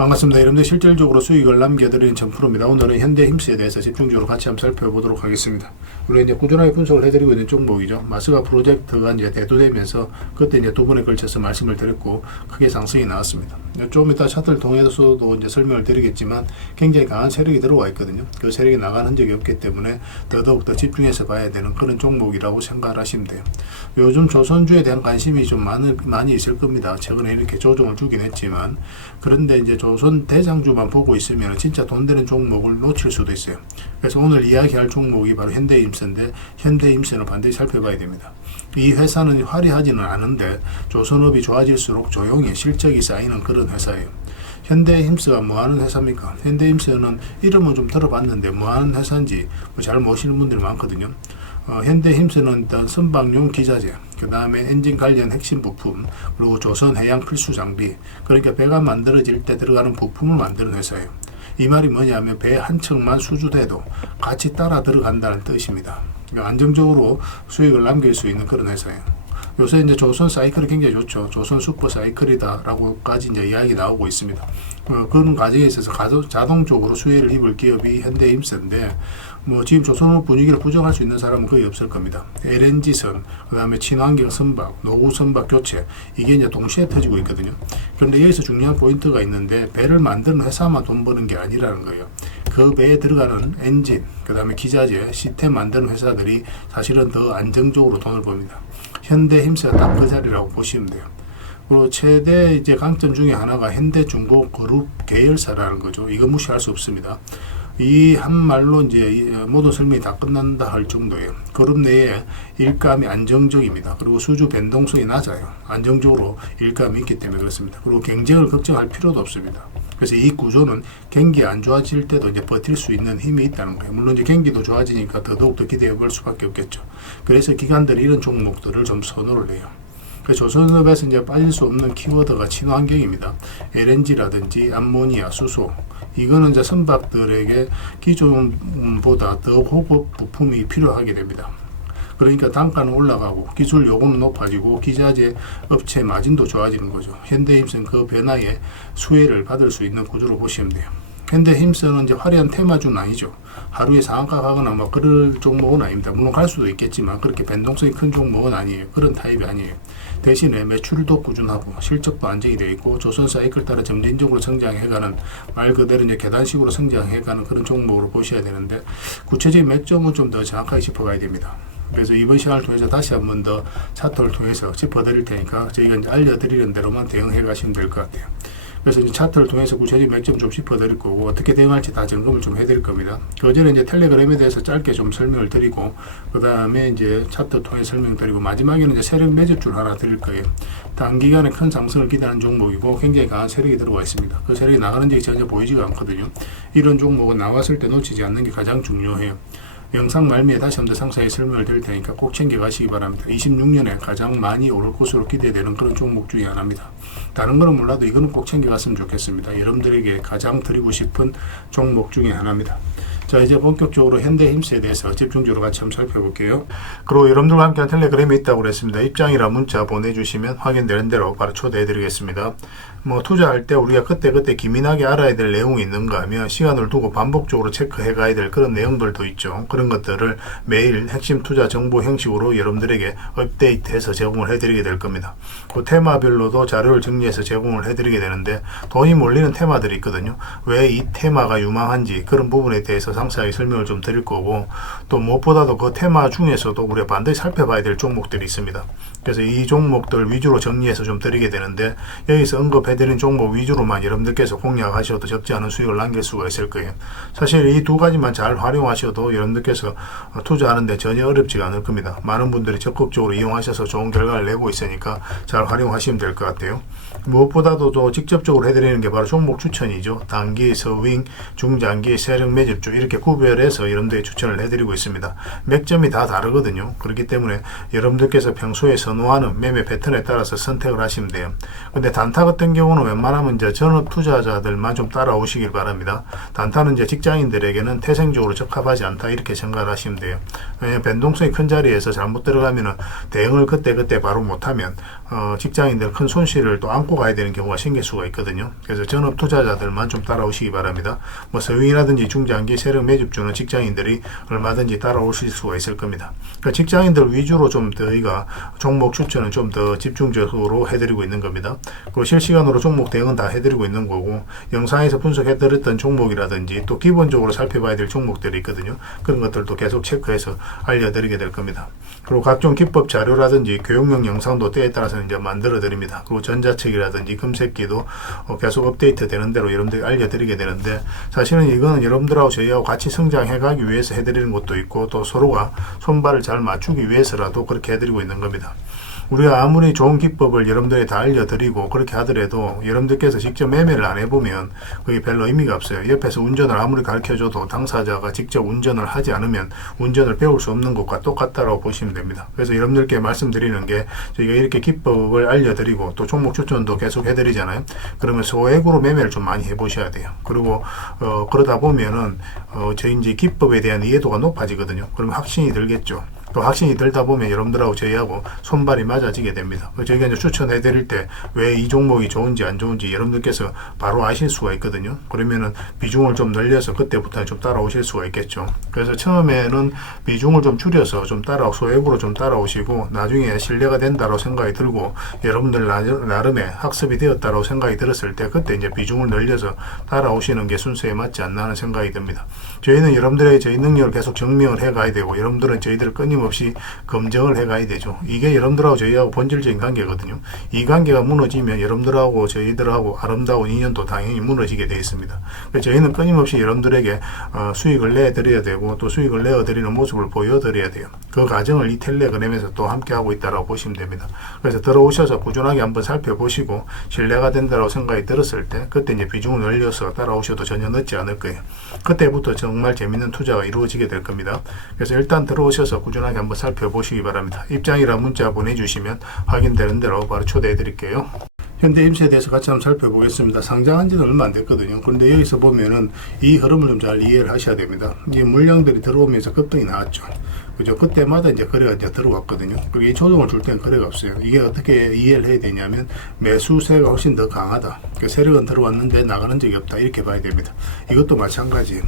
반갑습니다. 여러분들 실질적으로 수익을 남겨드리는 전프로입니다. 오늘은 현대힘스에 대해서 집중적으로 같이 한번 살펴보도록 하겠습니다. 우리가 이제 꾸준하게 분석을 해드리고 있는 종목이죠. 마스가 프로젝트가 이제 대두되면서 그때 이제 두 번에 걸쳐서 말씀을 드렸고 크게 상승이 나왔습니다. 좀 이따 차트를 통해서도 이제 설명을 드리겠지만 굉장히 강한 세력이 들어와 있거든요. 그 세력이 나간 흔적이 없기 때문에 더더욱 더 집중해서 봐야 되는 그런 종목이라고 생각을 하시면 돼요. 요즘 조선주에 대한 관심이 좀 많이 있을 겁니다. 최근에 이렇게 조정을 주긴 했지만 그런데 이제 조선 대장주만 보고 있으면 진짜 돈 되는 종목을 놓칠 수도 있어요. 그래서 오늘 이야기할 종목이 바로 현대힘스인데 현대힘스는 반드시 살펴봐야 됩니다. 이 회사는 화려하지는 않은데 조선업이 좋아질수록 조용히 실적이 쌓이는 그런 회사예요. 현대힘스가 뭐하는 회사입니까? 현대힘스는 이름은 좀 들어봤는데 뭐하는 회사인지 잘 모르시는 분들이 많거든요. 현대힘스는 일단 선박용 기자재, 그 다음에 엔진 관련 핵심 부품, 그리고 조선 해양 필수 장비, 그러니까 배가 만들어질 때 들어가는 부품을 만드는 회사예요. 이 말이 뭐냐면 배 한 척만 수주돼도 같이 따라 들어간다는 뜻입니다. 안정적으로 수익을 남길 수 있는 그런 회사예요. 요새 이제 조선 사이클이 굉장히 좋죠. 조선 슈퍼 사이클이다라고까지 이제 이야기 나오고 있습니다. 그런 과정에 있어서 자동적으로 수혜를 입을 기업이 현대힘스인데 지금 조선업 분위기를 부정할 수 있는 사람은 거의 없을 겁니다. LNG선, 그 다음에 친환경 선박, 노후 선박 교체 이게 이제 동시에 터지고 있거든요. 그런데 여기서 중요한 포인트가 있는데 배를 만드는 회사만 돈 버는 게 아니라는 거예요. 그 배에 들어가는 엔진, 그 다음에 기자재, 시스템 만드는 회사들이 사실은 더 안정적으로 돈을 법니다. 현대힘스가 딱 그 자리라고 보시면 돼요. 그리고 최대 이제 강점 중에 하나가 현대중공그룹 계열사라는 거죠. 이거 무시할 수 없습니다. 이 한 말로 이제 모든 설명이 다 끝난다 할 정도예요. 그룹 내에 일감이 안정적입니다. 그리고 수주 변동성이 낮아요. 안정적으로 일감이 있기 때문에 그렇습니다. 그리고 경쟁을 걱정할 필요도 없습니다. 그래서 이 구조는 경기 안 좋아질 때도 이제 버틸 수 있는 힘이 있다는 거예요. 물론 이제 경기도 좋아지니까 더더욱 기대해 볼 수밖에 없겠죠. 그래서 기관들이 이런 종목들을 좀 선호를 해요. 조선업에서 이제 빠질 수 없는 키워드가 친환경입니다. LNG라든지 암모니아, 수소 이거는 이제 선박들에게 기존보다 더 고급 부품이 필요하게 됩니다. 그러니까 단가는 올라가고 기술 요금은 높아지고 기자재 업체 마진도 좋아지는 거죠. 현대힘스는 그 변화에 수혜를 받을 수 있는 구조로 보시면 돼요. 현대힘스는 이제 화려한 테마주는 아니죠. 하루에 상한가 가거나 그럴 종목은 아닙니다. 물론 갈 수도 있겠지만 그렇게 변동성이 큰 종목은 아니에요. 그런 타입이 아니에요. 대신에 매출도 꾸준하고 실적도 안정이 되어 있고 조선 사이클 따라 점진적으로 성장해가는 말 그대로 이제 계단식으로 성장해가는 그런 종목으로 보셔야 되는데 구체적인 맥점은 좀 더 정확하게 짚어가야 됩니다. 그래서 이번 시간을 통해서 다시 한 번 더 차트를 통해서 짚어드릴 테니까 저희가 이제 알려드리는 대로만 대응해 가시면 될 것 같아요. 그래서 이제 차트를 통해서 구체적인 맥점 좀 짚어드릴 거고 어떻게 대응할지 다 점검을 좀 해드릴 겁니다. 그 전에 이제 텔레그램에 대해서 짧게 좀 설명을 드리고 그 다음에 이제 차트 통해 설명드리고 마지막에는 이제 세력 매집줄 하나 드릴 거예요. 단기간에 큰 상승을 기대하는 종목이고 굉장히 강한 세력이 들어와 있습니다. 그 세력이 나가는 적이 전혀 보이지가 않거든요. 이런 종목은 나왔을 때 놓치지 않는 게 가장 중요해요. 영상 말미에 다시 한번 상세히 설명을 드릴 테니까 꼭 챙겨가시기 바랍니다. 26년에 가장 많이 오를 것으로 기대되는 그런 종목 중에 하나입니다. 다른 거는 몰라도 이거는 꼭 챙겨갔으면 좋겠습니다. 여러분들에게 가장 드리고 싶은 종목 중에 하나입니다. 자, 이제 본격적으로 현대힘스에 대해서 집중적으로 같이 한번 살펴볼게요. 그리고 여러분들과 함께한 텔레그램이 있다고 그랬습니다. 입장이라 문자 보내주시면 확인되는 대로 바로 초대해드리겠습니다. 투자할 때 우리가 그때 기민하게 알아야 될 내용이 있는가 하면 시간을 두고 반복적으로 체크해 가야 될 그런 내용들도 있죠. 그런 것들을 매일 핵심 투자 정보 형식으로 여러분들에게 업데이트해서 제공을 해드리게 될 겁니다. 그 테마별로도 자료를 정리해서 제공을 해드리게 되는데 돈이 몰리는 테마들이 있거든요. 왜 이 테마가 유망한지 그런 부분에 대해서 상세하게 설명을 좀 드릴 거고 또 무엇보다도 그 테마 중에서도 우리가 반드시 살펴봐야 될 종목들이 있습니다. 그래서 이 종목들 위주로 정리해서 좀 드리게 되는데 여기서 언급해드린 종목 위주로만 여러분들께서 공략하셔도 적지 않은 수익을 남길 수가 있을 거예요. 사실 이 두 가지만 잘 활용하셔도 여러분들께서 투자하는데 전혀 어렵지가 않을 겁니다. 많은 분들이 적극적으로 이용하셔서 좋은 결과를 내고 있으니까 잘 활용하시면 될 것 같아요. 무엇보다도 또 직접적으로 해드리는 게 바로 종목 추천이죠. 단기, 서윙, 중장기, 세력 매집주 이렇게 구별해서 여러분들에게 추천을 해드리고 있습니다. 맥점이 다 다르거든요. 그렇기 때문에 여러분들께서 평소에 선호하는 매매 패턴에 따라서 선택을 하시면 돼요. 근데 단타 같은 경우는 웬만하면 이제 전업 투자자들만 좀 따라오시길 바랍니다. 단타는 이제 직장인들에게는 태생적으로 적합하지 않다 이렇게 생각하시면 돼요. 왜냐하면 변동성이 큰 자리에서 잘못 들어가면은 대응을 그때 바로 못하면 직장인들 큰 손실을 또 안고 가야 되는 경우가 생길 수가 있거든요. 그래서 전업 투자자들만 좀 따라오시기 바랍니다. 뭐 서윙이라든지 중장기 세력 매집주는 직장인들이 얼마든지 따라오실 수가 있을 겁니다. 그러니까 직장인들 위주로 좀 저희가 종목 추천은 좀 더 집중적으로 해드리고 있는 겁니다. 그리고 실시간으로 종목 대응은 다 해드리고 있는 거고, 영상에서 분석해드렸던 종목이라든지 또 기본적으로 살펴봐야 될 종목들이 있거든요. 그런 것들도 계속 체크해서 알려드리게 될 겁니다. 그리고 각종 기법 자료라든지 교육용 영상도 때에 따라서 이제 만들어 드립니다. 그리고 전자책이라든지 금색기도 계속 업데이트 되는 대로 여러분들이 알려드리게 되는데, 사실은 이거는 여러분들하고 저희하고 같이 성장해 가기 위해서 해드리는 것도 있고, 또 서로가 손발을 잘 맞추기 위해서라도 그렇게 해드리고 있는 겁니다. 우리가 아무리 좋은 기법을 여러분들이 다 알려드리고 그렇게 하더라도 여러분들께서 직접 매매를 안 해보면 그게 별로 의미가 없어요. 옆에서 운전을 아무리 가르쳐줘도 당사자가 직접 운전을 하지 않으면 운전을 배울 수 없는 것과 똑같다고 보시면 됩니다. 그래서 여러분들께 말씀드리는 게, 저희가 이렇게 기법을 알려드리고 또 종목 추천도 계속 해드리잖아요. 그러면 소액으로 매매를 좀 많이 해보셔야 돼요. 그리고 그러다 보면은 저희 이제 기법에 대한 이해도가 높아지거든요. 그러면 확신이 들겠죠. 또 확신이 들다 보면 여러분들하고 저희하고 손발이 맞아지게 됩니다. 저희가 이제 추천해 드릴 때 왜 이 종목이 좋은지 안 좋은지 여러분들께서 바로 아실 수가 있거든요. 그러면은 비중을 좀 늘려서 그때부터 좀 따라오실 수가 있겠죠. 그래서 처음에는 비중을 좀 줄여서 좀 소액으로 좀 따라오시고, 나중에 신뢰가 된다고 생각이 들고 여러분들 나름의 학습이 되었다고 생각이 들었을 때 그때 이제 비중을 늘려서 따라오시는 게 순서에 맞지 않나 하는 생각이 듭니다. 저희는 여러분들의 저희 능력을 계속 증명을 해 가야 되고, 여러분들은 저희들을 끊임없이 검증을 해 가야 되죠. 이게 여러분들하고 저희하고 본질적인 관계거든요. 이 관계가 무너지면 여러분들하고 저희들하고 아름다운 인연도 당연히 무너지게 되어 있습니다. 그래서 저희는 끊임없이 여러분들에게 수익을 내드려야 되고, 또 수익을 내어드리는 모습을 보여드려야 돼요. 그 과정을 이 텔레그램에서 또 함께 하고 있다고 보시면 됩니다. 그래서 들어오셔서 꾸준하게 한번 살펴보시고 신뢰가 된다고 생각이 들었을 때 그때 이제 비중을 늘려서 따라오셔도 전혀 늦지 않을 거예요. 그때부터 정말 재밌는 투자가 이루어지게 될 겁니다. 그래서 일단 들어오셔서 꾸준하게 한번 살펴보시기 바랍니다. 입장이랑 문자 보내주시면 확인되는 대로 바로 초대해 드릴게요. 현대임스에 대해서 같이 한번 살펴보겠습니다. 상장한 지는 얼마 안 됐거든요. 그런데 여기서 보면은 이 흐름을 좀 잘 이해를 하셔야 됩니다. 이 물량들이 들어오면서 급등이 나왔죠. 그죠? 그때마다 이제 거래가 이제 들어왔거든요. 그리고 이 조정을 줄 때는 거래가 없어요. 이게 어떻게 이해를 해야 되냐면, 매수세가 훨씬 더 강하다. 그러니까 세력은 들어왔는데 나가는 적이 없다. 이렇게 봐야 됩니다. 이것도 마찬가지예요.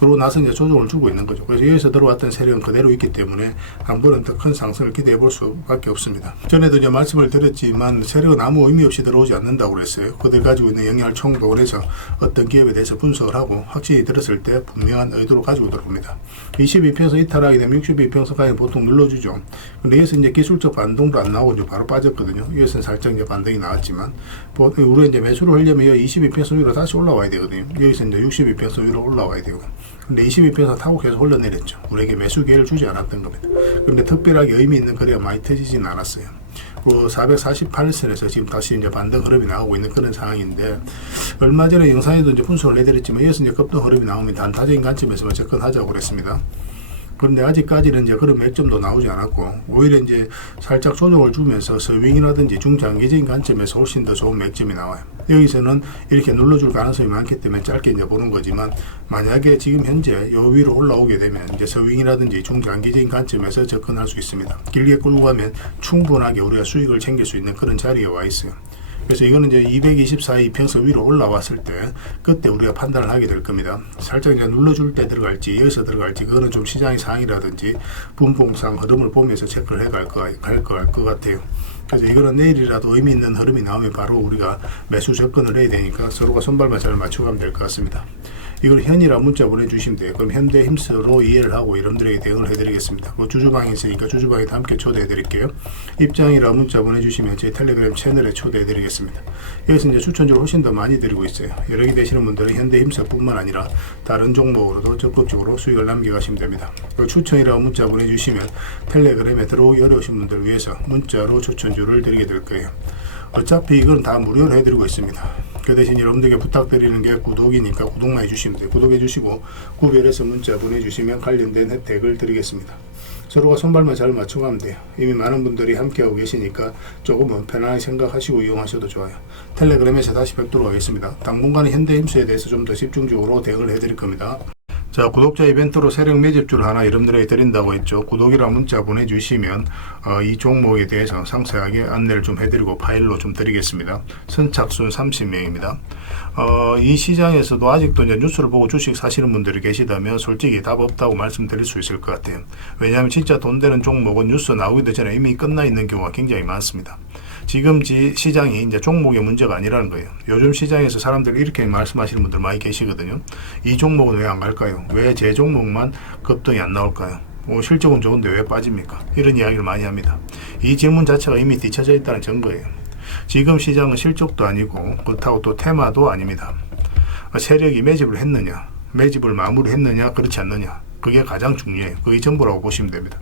그러고 나서 이제 조정을 주고 있는 거죠. 그래서 여기서 들어왔던 세력은 그대로 있기 때문에 한 번은 더 큰 상승을 기대해 볼 수밖에 없습니다. 전에도 이제 말씀을 드렸지만, 세력은 아무 의미 없이 들어오지 않는다고 그랬어요. 그들 가지고 있는 영향을 총독을 해서 어떤 기업에 대해서 분석을 하고 확신이 들었을 때 분명한 의도로 가지고 들어옵니다. 22평선 이탈하게 되면 62평선까지 보통 눌러주죠. 근데 여기서 이제 기술적 반동도 안 나오고 이제 바로 빠졌거든요. 여기서는 살짝 이제 반등이 나왔지만, 우리가 이제 매수를 하려면 22평선 위로 다시 올라와야 되거든요. 여기서 이제 62평선 위로 올라와야 되고, 근데 22평선 타고 계속 흘러내렸죠. 우리에게 매수 기회를 주지 않았던 겁니다. 그런데 특별하게 의미 있는 거래가 많이 터지진 않았어요. 448선에서 지금 다시 이제 반등 흐름이 나오고 있는 그런 상황인데, 얼마 전에 영상에도 이제 분석을 해드렸지만, 여기서 이제 급등 흐름이 나오면 단타적인 관점에서만 접근하자고 그랬습니다. 그런데 아직까지는 이제 그런 맥점도 나오지 않았고, 오히려 이제 살짝 조정을 주면서 서윙이라든지 중장기적인 관점에서 훨씬 더 좋은 맥점이 나와요. 여기서는 이렇게 눌러줄 가능성이 많기 때문에 짧게 이제 보는 거지만, 만약에 지금 현재 요 위로 올라오게 되면 이제 서윙이라든지 중장기적인 관점에서 접근할 수 있습니다. 길게 끌고 가면 충분하게 우리가 수익을 챙길 수 있는 그런 자리에 와 있어요. 그래서 이거는 이제 224 이평선 위로 올라왔을 때 그때 우리가 판단을 하게 될 겁니다. 살짝 이제 눌러줄 때 들어갈지 여기서 들어갈지, 그거는 좀 시장의 상이라든지 분봉상 흐름을 보면서 체크를 해갈 것 같아요. 그래서 이거는 내일이라도 의미 있는 흐름이 나오면 바로 우리가 매수 접근을 해야 되니까 서로가 손발만 잘 맞춰가면 될 것 같습니다. 이걸 현이라 문자 보내주시면 돼요. 그럼 현대힘스로 이해를 하고 여러분들에게 대응을 해드리겠습니다. 주주방에 있으니까 주주방에도 함께 초대해드릴게요. 입장이라 문자 보내주시면 제 텔레그램 채널에 초대해드리겠습니다. 여기서 이제 추천주를 훨씬 더 많이 드리고 있어요. 여러 개 되시는 분들은 현대힘스뿐만 아니라 다른 종목으로도 적극적으로 수익을 남겨가시면 됩니다. 추천이라 문자 보내주시면 텔레그램에 들어오기 어려우신 분들 위해서 문자로 추천주를 드리게 될 거예요. 어차피 이건 다 무료로 해드리고 있습니다. 그 대신 여러분들에게 부탁드리는 게 구독이니까 구독만 해주시면 돼요. 구독해 주시고 구별해서 문자 보내주시면 관련된 혜택을 드리겠습니다. 서로가 손발만 잘 맞춰가면 돼요. 이미 많은 분들이 함께하고 계시니까 조금은 편안하게 생각하시고 이용하셔도 좋아요. 텔레그램에서 다시 뵙도록 하겠습니다. 당분간은 현대힘수에 대해서 좀 더 집중적으로 대응을 해드릴 겁니다. 자, 구독자 이벤트로 세력 매집주를 하나 여러분들에게 드린다고 했죠. 구독이랑 문자 보내주시면 이 종목에 대해서 상세하게 안내를 좀 해드리고 파일로 좀 드리겠습니다. 선착순 30명입니다. 이 시장에서도 아직도 이제 뉴스를 보고 주식 사시는 분들이 계시다면 솔직히 답 없다고 말씀드릴 수 있을 것 같아요. 왜냐하면 진짜 돈 되는 종목은 뉴스 나오기도 전에 이미 끝나 있는 경우가 굉장히 많습니다. 지금 시장이 이제 종목의 문제가 아니라는 거예요. 요즘 시장에서 사람들이 이렇게 말씀하시는 분들 많이 계시거든요. 이 종목은 왜 안 갈까요? 왜 제 종목만 급등이 안 나올까요? 실적은 좋은데 왜 빠집니까? 이런 이야기를 많이 합니다. 이 질문 자체가 이미 뒤쳐져 있다는 증거예요. 지금 시장은 실적도 아니고 그렇다고 또 테마도 아닙니다. 세력이 매집을 했느냐, 매집을 마무리했느냐, 그렇지 않느냐, 그게 가장 중요해요. 그게 전부라고 보시면 됩니다.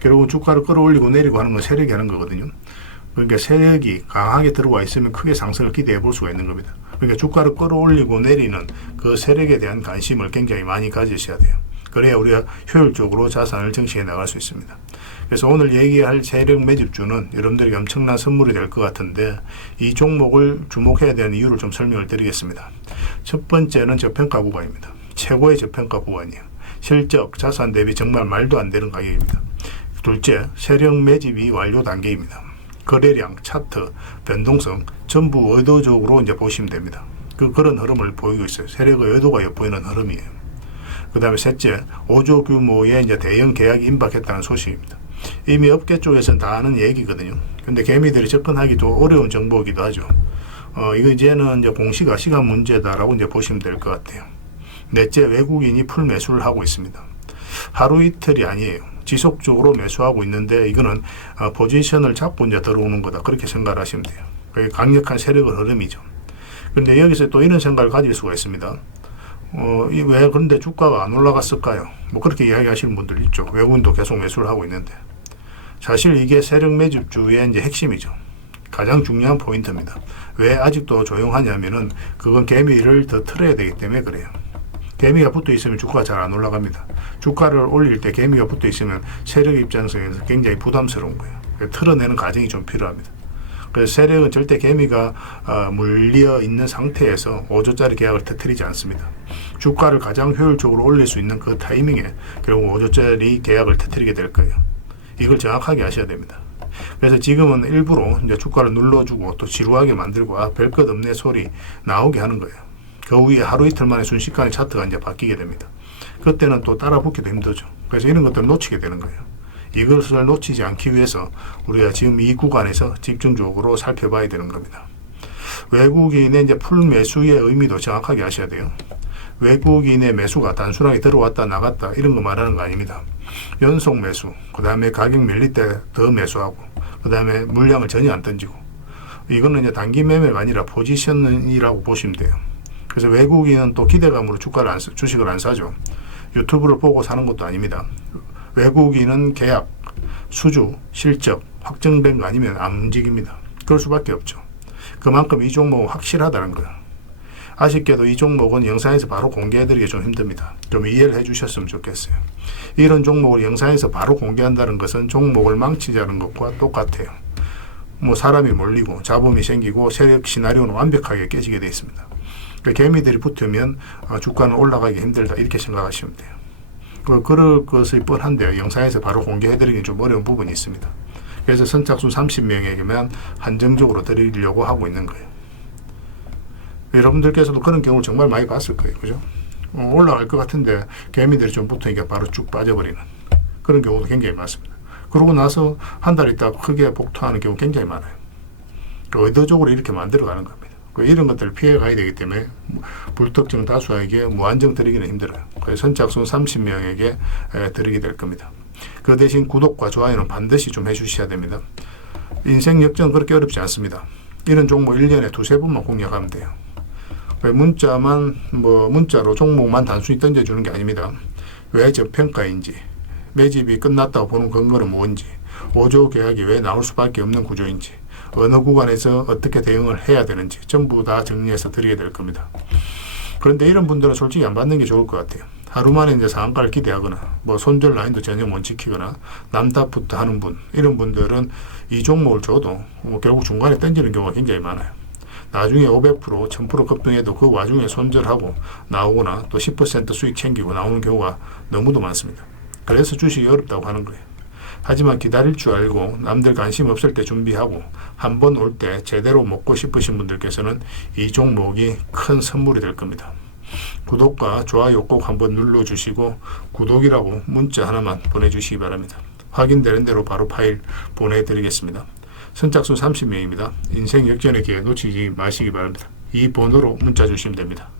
결국 주가를 끌어올리고 내리고 하는 건 세력이 하는 거거든요. 그러니까 세력이 강하게 들어와 있으면 크게 상승을 기대해 볼 수가 있는 겁니다. 그러니까 주가를 끌어올리고 내리는 그 세력에 대한 관심을 굉장히 많이 가지셔야 돼요. 그래야 우리가 효율적으로 자산을 정치해 나갈 수 있습니다. 그래서 오늘 얘기할 세력 매집주는 여러분들에게 엄청난 선물이 될 것 같은데 이 종목을 주목해야 되는 이유를 좀 설명을 드리겠습니다. 첫 번째는 저평가 구간입니다. 최고의 저평가 구간이에요. 실적, 자산 대비 정말 말도 안 되는 가격입니다. 둘째, 세력 매집이 완료 단계입니다. 거래량, 차트, 변동성 전부 의도적으로 이제 보시면 됩니다. 그런 흐름을 보이고 있어요. 세력의 의도가 엿보이는 흐름이에요. 그 다음에 셋째, 5조 규모의 이제 대형 계약이 임박했다는 소식입니다. 이미 업계 쪽에서는 다 아는 얘기거든요. 근데 개미들이 접근하기도 어려운 정보이기도 하죠. 이거 이제는 이제 공시가 시간 문제다라고 이제 보시면 될 것 같아요. 넷째, 외국인이 풀 매수를 하고 있습니다. 하루 이틀이 아니에요. 지속적으로 매수하고 있는데 이거는 포지션을 잡고 이제 들어오는 거다. 그렇게 생각을 하시면 돼요. 그게 강력한 세력의 흐름이죠. 그런데 여기서 또 이런 생각을 가질 수가 있습니다. 왜 그런데 주가가 안 올라갔을까요? 뭐 그렇게 이야기하시는 분들 있죠. 외국인도 계속 매수를 하고 있는데. 사실 이게 세력 매집주의 이제 핵심이죠. 가장 중요한 포인트입니다. 왜 아직도 조용하냐면은 그건 개미를 더 틀어야 되기 때문에 그래요. 개미가 붙어 있으면 주가가 잘 안 올라갑니다. 주가를 올릴 때 개미가 붙어 있으면 세력 입장에서 굉장히 부담스러운 거예요. 틀어내는 과정이 좀 필요합니다. 그래서 세력은 절대 개미가 물려 있는 상태에서 5조짜리 계약을 터뜨리지 않습니다. 주가를 가장 효율적으로 올릴 수 있는 그 타이밍에 결국 5조짜리 계약을 터뜨리게 될 거예요. 이걸 정확하게 아셔야 됩니다. 그래서 지금은 일부러 이제 주가를 눌러주고 또 지루하게 만들고 별 것 없네 소리 나오게 하는 거예요. 그 후에 하루 이틀 만에 순식간에 차트가 이제 바뀌게 됩니다. 그때는 또 따라 붙기도 힘들죠. 그래서 이런 것들을 놓치게 되는 거예요. 이것을 놓치지 않기 위해서 우리가 지금 이 구간에서 집중적으로 살펴봐야 되는 겁니다. 외국인의 이제 풀 매수의 의미도 정확하게 아셔야 돼요. 외국인의 매수가 단순하게 들어왔다 나갔다 이런 거 말하는 거 아닙니다. 연속 매수, 그 다음에 가격 밀릴 때 더 매수하고, 그 다음에 물량을 전혀 안 던지고, 이거는 이제 단기 매매가 아니라 포지션이라고 보시면 돼요. 그래서 외국인은 또 기대감으로 주식을 안 사죠. 유튜브를 보고 사는 것도 아닙니다. 외국인은 계약, 수주, 실적 확정된 거 아니면 안 움직입니다. 그럴 수밖에 없죠. 그만큼 이 종목은 확실하다는 거예요. 아쉽게도 이 종목은 영상에서 바로 공개해드리기 좀 힘듭니다. 좀 이해를 해주셨으면 좋겠어요. 이런 종목을 영상에서 바로 공개한다는 것은 종목을 망치자는 것과 똑같아요. 뭐 사람이 몰리고 잡음이 생기고 세력 시나리오는 완벽하게 깨지게 되어 있습니다. 개미들이 붙으면 주가는 올라가기 힘들다 이렇게 생각하시면 돼요. 그럴 것이 뻔한데요. 영상에서 바로 공개해드리기 좀 어려운 부분이 있습니다. 그래서 선착순 30명에게만 한정적으로 드리려고 하고 있는 거예요. 여러분들께서도 그런 경우를 정말 많이 봤을 거예요. 그죠? 올라갈 것 같은데 개미들이 좀 붙으니까 바로 쭉 빠져버리는 그런 경우도 굉장히 많습니다. 그러고 나서 한 달 있다 크게 복토하는 경우 굉장히 많아요. 의도적으로 이렇게 만들어가는 겁니다. 이런 것들을 피해 가야 되기 때문에 불특정 다수에게 무한정 드리기는 힘들어요. 그래서 선착순 30명에게 드리게 될 겁니다. 그 대신 구독과 좋아요는 반드시 좀 해주셔야 됩니다. 인생 역전 그렇게 어렵지 않습니다. 이런 종목 1년에 두세 번만 공략하면 돼요. 문자로 종목만 단순히 던져주는 게 아닙니다. 왜 저평가인지, 매집이 끝났다고 보는 근거는 뭔지, 5조 계약이 왜 나올 수밖에 없는 구조인지, 어느 구간에서 어떻게 대응을 해야 되는지 전부 다 정리해서 드리게 될 겁니다. 그런데 이런 분들은 솔직히 안 받는 게 좋을 것 같아요. 하루 만에 이제 상한가를 기대하거나 뭐 손절 라인도 전혀 못 지키거나 남답부터 하는 분, 이런 분들은 이 종목을 줘도 뭐 결국 중간에 던지는 경우가 굉장히 많아요. 나중에 500%, 1000% 급등해도 그 와중에 손절하고 나오거나 또 10% 수익 챙기고 나오는 경우가 너무도 많습니다. 그래서 주식이 어렵다고 하는 거예요. 하지만 기다릴 줄 알고 남들 관심 없을 때 준비하고 한 번 올 때 제대로 먹고 싶으신 분들께서는 이 종목이 큰 선물이 될 겁니다. 구독과 좋아요 꼭 한번 눌러주시고 구독이라고 문자 하나만 보내주시기 바랍니다. 확인되는 대로 바로 파일 보내드리겠습니다. 선착순 30명입니다. 인생 역전의 기회 놓치지 마시기 바랍니다. 이 번호로 문자 주시면 됩니다.